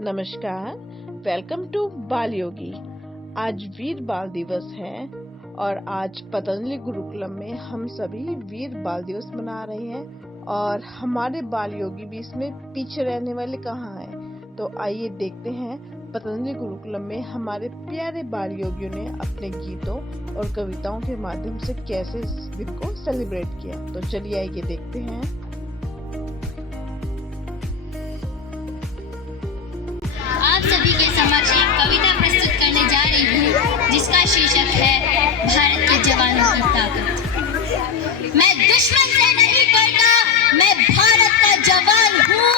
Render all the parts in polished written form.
नमस्कार, welcome to बाल योगी। आज वीर बाल दिवस है और आज पतंजलि गुरुकुलम में हम सभी वीर बाल दिवस मना रहे हैं और हमारे बाल योगी भी इसमें पीछे रहने वाले कहाँ हैं। तो आइए देखते हैं पतंजलि गुरुकुलम में हमारे प्यारे बाल योगियों ने अपने गीतों और कविताओं के माध्यम से कैसे इस दिन को सेलिब्रेट किया। तो चलिए आइए देखते हैं। आप सभी के समक्ष एक कविता प्रस्तुत करने जा रही हूँ जिसका शीर्षक है भारत के जवानों की ताकत। मैं दुश्मन से नहीं डरता, मैं भारत का जवान हूँ।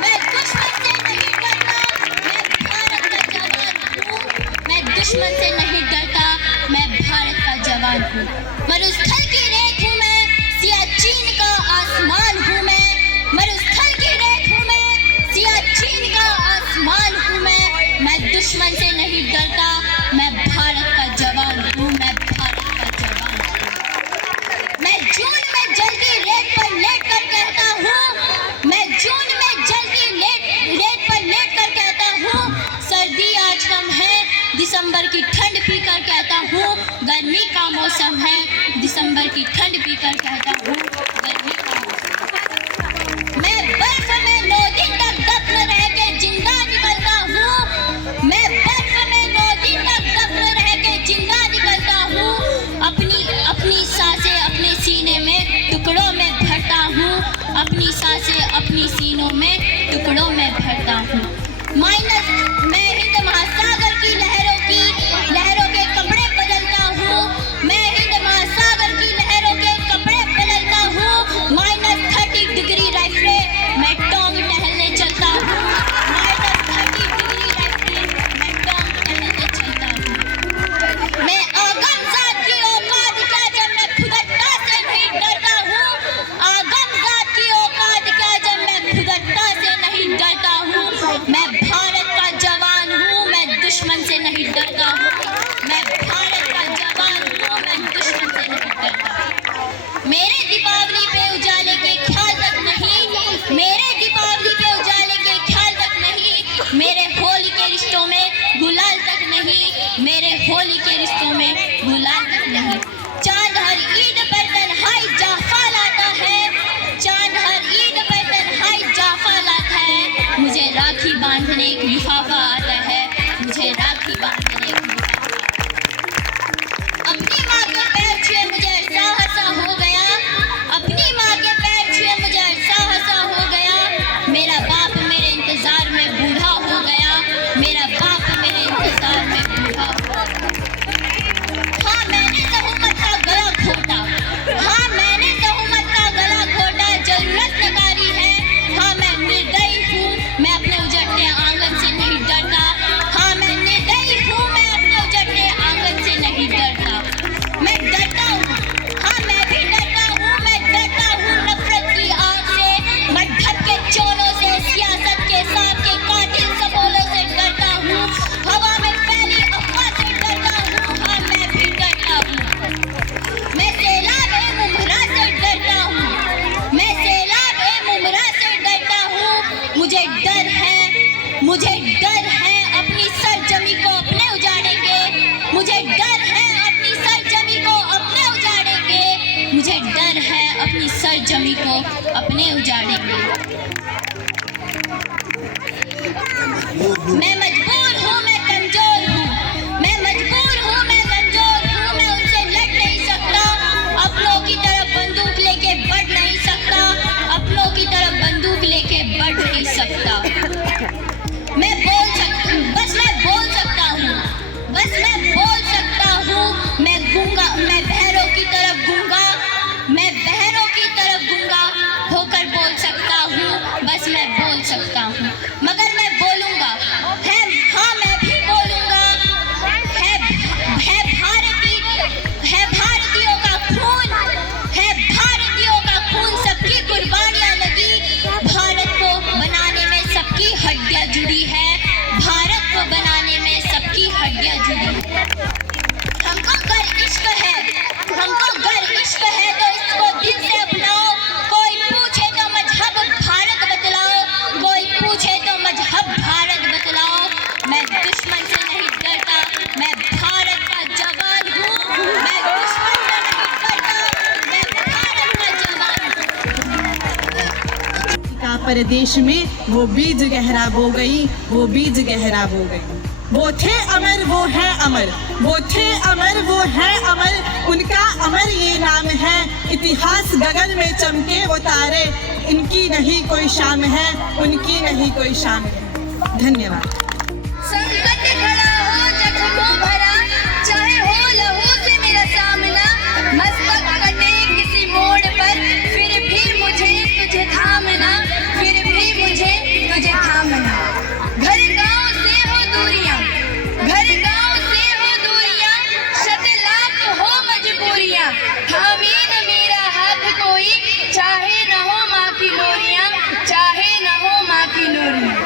मैं दुश्मन से नहीं डरता, मैं भारत का जवान हूँ। मैं दुश्मन से नहीं डरता, मैं भारत का जवान हूँ। मरुस्थल की रेत हूँ मैं, सियाचिन का आसमान हूँ मैं। मरुस्थल की रेत हूँ मैं, सियाचिन का आसमान हूँ मैं। मैं दुश्मन से नहीं डरता, मैं भारत का जवान हूँ। मैं भारत का जवान हूँ। मैं जून में जल्दी रेत पर लेट कर कहता हूँ। मैं जून में जल्दी रेत पर लेट कर कहता हूँ, सर्दी आज कम है, दिसंबर की ठंड पीकर कहता हूँ। गर्मी का मौसम है, दिसंबर की ठंड पीकर कहता हूँ। गर्मी का मौसम। मैं बर्फ में 9 दिन तक दफन रह के जिंदा निकलता हूँ। मैं बर्फ में 9 दिन तक दफन रह के जिंदा निकलता हूँ। अपनी सांसें अपने सीने में टुकड़ों में भरता हूँ। अपनी सांसें अपनी सीनों में टुकड़ों में भरता हूँ। मैं हिंद महासागर की लहरों के कपड़े बदलता हूँ। मैं हिंद महासागर की लहरों के कपड़े बदलता हूँ। -30 डिग्री राइफले मैं टोंग टहलने चलता हूँ। -30 डिग्री राइफले मैं टोंग टहलने चलता हूँ। मैं आगमजात की औकात क्या जब मैं खुदकता से नहीं डरता हूँ। आगमजात की औकात क्या जब मैं खुदकता से नहीं डरता हूँ। मैं भारत का जवान हूँ, मैं दुश्मन से नहीं डरता हूँ। मैं भारत का जवान हूँ, मैं दुश्मन से नहीं डरता। मेरे दीपावली पे उजाले के ख्याल तक नहीं, मेरे दीपावली पे उजाले के ख्याल तक नहीं। मेरे होली के रिश्तों में गुलाल तक नहीं, मेरे होली के रिश्तों में गुलाल तक नहीं। चांद हर ईद पर तन्हाई जाफा लाता है, चांद हर ईद पर तन्हाई जाफा लाता है। मुझे राखी बांधने एक लिफाफा आता है, मुझे राखी बांधने एक लिफाफा। अपनी माँ के पैर छुए मुझे ऐसा हो गया, अपनी माँ के पैर छुए मुझे ऐसा हो गया। मेरा बाप मेरे इंतजार में बूढ़ा हो गया, मेरा बाप मेरे इंतजार में बूढ़ा हो गया। हाँ मैंने तहुमत का गला घोटा, हाँ मैंने तहुमत का गला घोटा, जरूरत नकारी है। हाँ मैं निर्दयी हूँ, मैं अपने उजड़ते आंगन से नहीं डरता। हाँ मैं निर्दयी हूँ, मैं अपने उजड़ते आंगन से नहीं डरता। मैं डरता हूँ, हाँ मैं भी डरता हूँ। मैं डरता हूँ नफरत की आग से, मजहब के चोरों से, सियासत के सांप के कातिल सबोलों से डरता हूँ। हवा में फैली अफवाह से डरता हूँ, हाँ मैं भी डरता हूँ। मैं सैलाब-ए-मुमरा से डरता हूँ, मैं सैलाब-ए-मुमरा से डरता हूँ। मुझे डर है अपनी सरजमी को अपने उजाड़ेंगे। मुझे डर है अपनी सरजमी को अपने उजाड़ेंगे। मुझे डर है अपनी सरजमी को अपने उजाड़ेंगे। मैं मजबूर हूँ, मैं कमजोर हूँ, मैं मजबूर हूँ, मैं कमजोर हूँ। मैं उनसे लड़ नहीं सकता, अपनों की तरफ बंदूक लेके बढ़ नहीं सकता, अपनों की तरफ बंदूक लेके बढ़ नहीं सकता। मैं बोल सकता हूँ, बस मैं बोल सकता हूँ, बस मैं बोल सकता हूँ। मैं गूंगा, मैं बहरों की तरफ गूंगा, मैं बहरों की तरफ गूंगा होकर बोल सकता हूँ। बस मैं बोल सकता हूँ, मगर मैं बोलूँगा है, हाँ मैं भी बोलूँगा। है भारतीयों का खून, है भारतीयों का खून, सबकी कुर्बानियाँ लगी। भारत को बनाने में सबकी हड्डियाँ जुड़ी है, भारत को बनाने में सबकी हड्डियाँ जुड़ी है। हमको गर इश्क है, हमको गर इश्क है तो इसको दिल से अपनाओ। कोई पूछे तो मजहब भारत बतलाओ, कोई पूछे तो मजहब भारत बतलाओ। परदेश में वो बीज गहरा बो गई, वो बीज गहरा बो गई। वो थे अमर वो है अमर, वो थे अमर वो है अमर, उनका अमर ये नाम है। इतिहास गगन में चमके वो तारे, इनकी नहीं कोई शाम है, उनकी नहीं कोई शाम है। धन्यवाद। संकट खड़ा हो जख्मों भरा, चाहे हो लहू से मेरा सामना, मस्तक कटे किसी मोड़ पर, फिर भी मुझे तुझे थामना, फिर भी मुझे तुझे थामना। घर गांव से हो दूरियां, घर गांव से हो दूरियां, शतलाख हो मजबूरियां, थामे न मेरा हाथ कोई, चाहे न हो माँ की लोरियां, चाहे न हो माँ की लोरियां।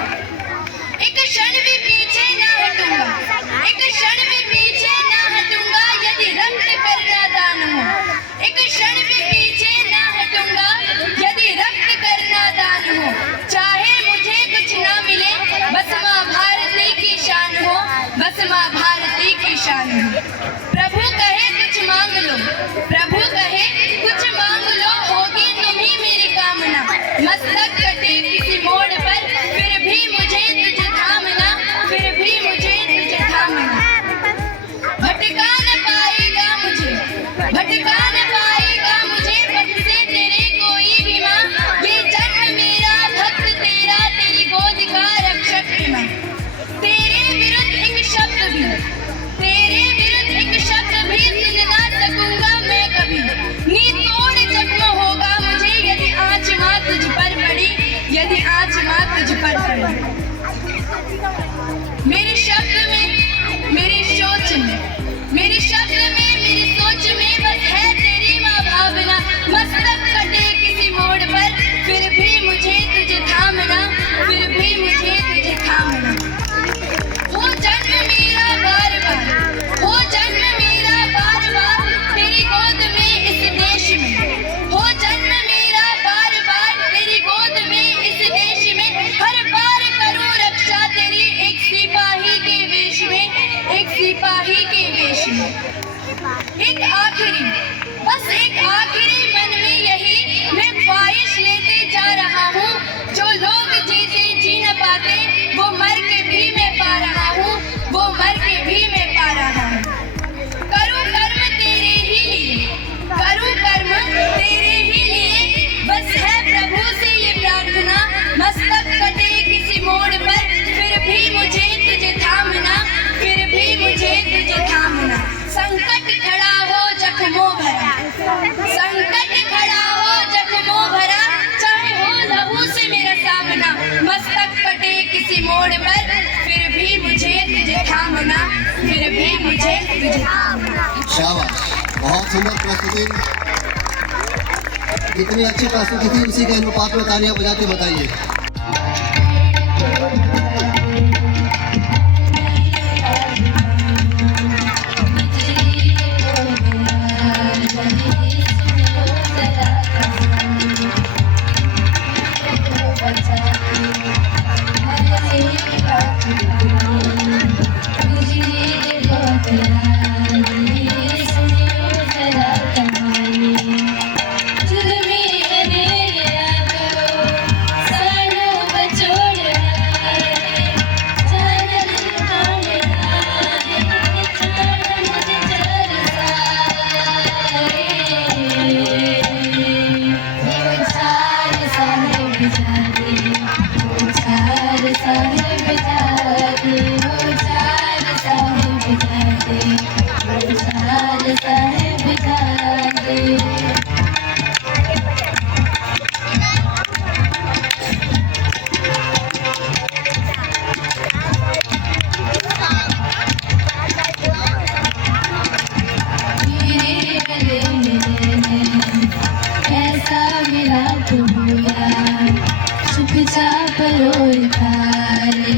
एक क्षण भी पीछे ना हटूंगा, एक क्षण भी पीछे ना हटूंगा, यदि रक्त करना दान हो। एक क्षण भी पीछे ना हटूंगा, यदि रक्त करना दान हो। चाहे मुझे कुछ ना मिले, बस माँ भारती की शान हो, बस माँ भारती की शान हो। प्रभु कहे कुछ मांग लो, प्रभु कहे कुछ मांग लो, होगी तुम्ही मेरी कामना। मस्तक कटे किसी मोड़ पर, फिर भी मुझे तुझे थामना, फिर भी मुझे तुझे थामना। भटका न पाएगा मुझे, भटका न पाएगा मुझे, पथ से तेरे कोई भी माँ। ये जन्म मेरा भक्त तेरा, तेरी गोद का रक्षक है माँ। तेरे विरुद्ध एक शब्द भी, तेरे विरुद्ध एक शब्द भी सुन ना सकूंगा मैं कभी। नितोड़ जख्म होगा मुझे, यदि आँच माँ तुझ पर पड़ी, यदि आँच माँ तुझ पर पड़ी। मेरे शब्द में, मेरी सोच में, मेरे शब्द में, मेरी सोच में बस है तेरी माँ भावना। मस्तक कटे किसी मोड़ पर, फिर भी मुझे तुझे थामना, फिर भी मुझे तुझे थामना। हो जन्म मेरा बार बार, हो जन्म मेरा बार बार, तेरी गोद में इस देश में। हो जन्म मेरा बार बार, तेरी गोद में इस देश में। हर बार करूं रक्षा तेरी, एक सिपाही के वेश में, एक सिपाही के वेश में। एक आखिरी, बस एक आखिरी मन में यही मैं ख्वाहिश लेते जा रहा हूँ। जो लोग जीते जी न पाते, वो मर के भी मैं पा रहा हूँ, वो मर के भी मैं पा रहा हूँ। करूँ कर्म तेरे ही लिए, करूँ कर्म तेरे ही लिए, बस है प्रभु से ये प्रार्थना। मस्तक कटे किसी मोड़ पर, फिर भी मुझे तुझे थामना, फिर भी मुझे तुझे थामना। संकट खड़ा हो जख्मों भरा, संकट खड़ा हो जख्मों भरा, चाहे हो लहू से मेरा सामना। मस्तक कटे किसी मोड़ पर, फिर भी मुझे तुझे थामना, फिर भी मुझे तुझे थामना। शाबाश, बहुत सुंदर प्रस्तुति, कितनी अच्छी प्रस्तुति थी। इसी के अनुपात में तालियां बजाते बताइए। सुख चा परोर थारे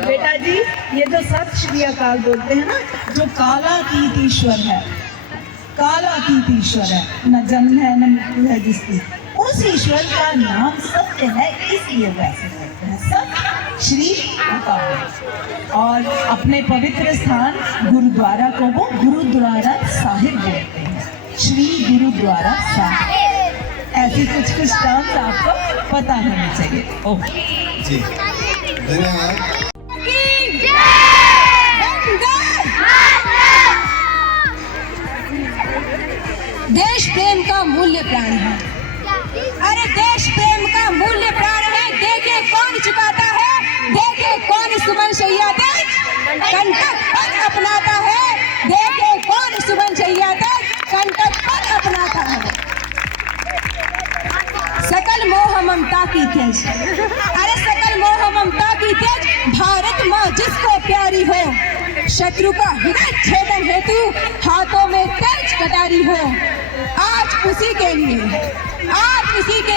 बेटा जी, ये जो सत श्री अकाल बोलते हैं ना, जो कालातीत ईश्वर है, कालातीत ईश्वर है, न जन्म है न मृत्यु है जिसकी, उस ईश्वर का नाम सत्य है, इसलिए वैसे बोलते हैं सत श्री अकाल। और अपने पवित्र स्थान गुरुद्वारा को वो गुरुद्वारा साहिब बोलते हैं, श्री गुरुद्वारा साहिब। ऐसी कुछ कुछ टर्म्स आपको पता होनी चाहिए। ओह जी, धन्यवाद। देश प्रेम का मूल्य प्राण है। अरे देश प्रेम का मूल्य प्राण है। देखे कौन चुकाता है, देखे कौन सुमन शैया तक कंटक पद अपनाता है, देखे कौन सुमन शैया तक कंटक पद अपनाता है। सकल मोह ममता की तेज, अरे सकल मोह ममता की तेज, भारत माँ जिसको प्यारी हो, शत्रु का हृदय छेदन हेतु हाथों में तेज कटारी हो। आज उसी के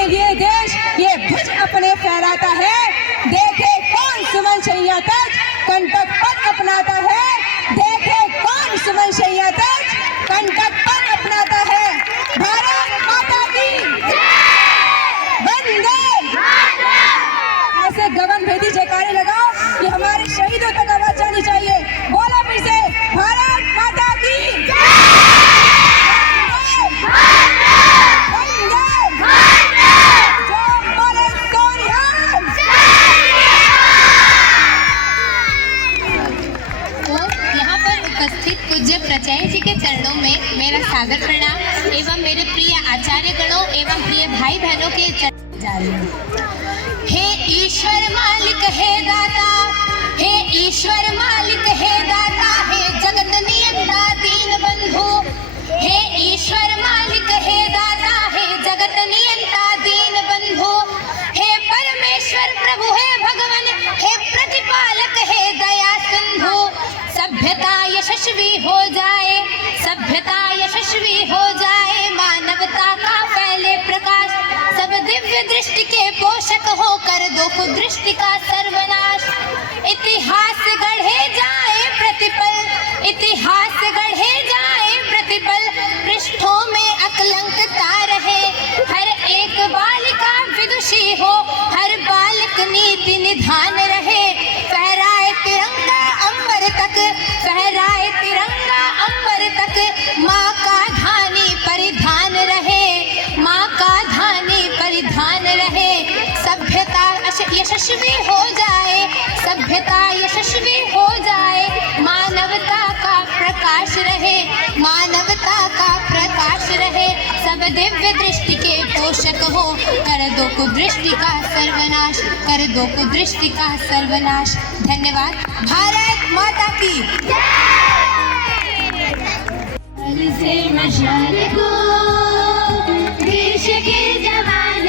लिए देश ये भुज अपने फहराता है, देखे कौन सुमन शैया तक कंटक पद अपनाता है, देखे कौन सुमन शैया तक कंटक पद अपनाता है। भारत माता की वंदे। ऐसे गगन भेदी जयकारे लगाओ कि हमारे शहीदों तक आवाज जानी चाहिए। बोला फिर से, भारत माता की पूज्य प्राचार्य जी के चरणों में मेरा सादर प्रणाम एवं मेरे प्रिय आचार्य गणों एवं प्रिय भाई बहनों के चरण जा रही हूँ। हे ईश्वर मालिक हे दाता, हे ईश्वर मालिक हे दाता, हे जगत नियंता दीन बंधु, हे ईश्वर मालिक हे दाता, हे जगत नियंता दीन बंधु, हे परमेश्वर प्रभु हे भगवान, हे प्रतिपालक हे दया सिंधु। सभ्यता यशस्वी हो जाए, सभ्यता यशस्वी हो जाए, मानवता का फैले प्रकाश, सब दिव्य दृष्टि के पोषक हो कर दो कुदृष्टि का सर्वनाश। इतिहास गढ़े जाए प्रतिपल, इतिहास गढ़े जाए प्रतिपल, पृष्ठों में अकलंकता रहे, हर एक बालिका विदुषी हो, हर बालक नीति निधान रहे। फहराए तिरंगा अंबर तक, फहराए तिरंगा अंबर तक, माँ का धानी परिधान रहे, माँ का धानी परिधान रहे। सभ्यता यशस्वी हो जाए, सभ्यता यशस्वी हो जाए, मानवता का प्रकाश रहे, मानवता का प्रकाश रहे। सब दिव्य दृष्टि के पोषक हो, कर दो कुदृष्टि का सर्वनाश, कर दो कुदृष्टि का सर्वनाश। धन्यवाद। भारत माता की से मशाल को, देश के जवान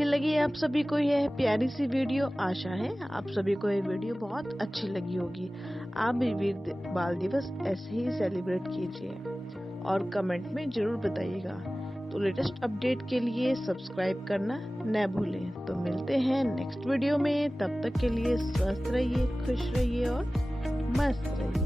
कैसी लगी आप सभी को यह प्यारी सी वीडियो? आशा है आप सभी को यह वीडियो बहुत अच्छी लगी होगी। आप भी वीर बाल दिवस ऐसे ही सेलिब्रेट कीजिए और कमेंट में जरूर बताइएगा। तो लेटेस्ट अपडेट के लिए सब्सक्राइब करना न भूलें। तो मिलते हैं नेक्स्ट वीडियो में, तब तक के लिए स्वस्थ रहिए, खुश रहिए और मस्त रहिए।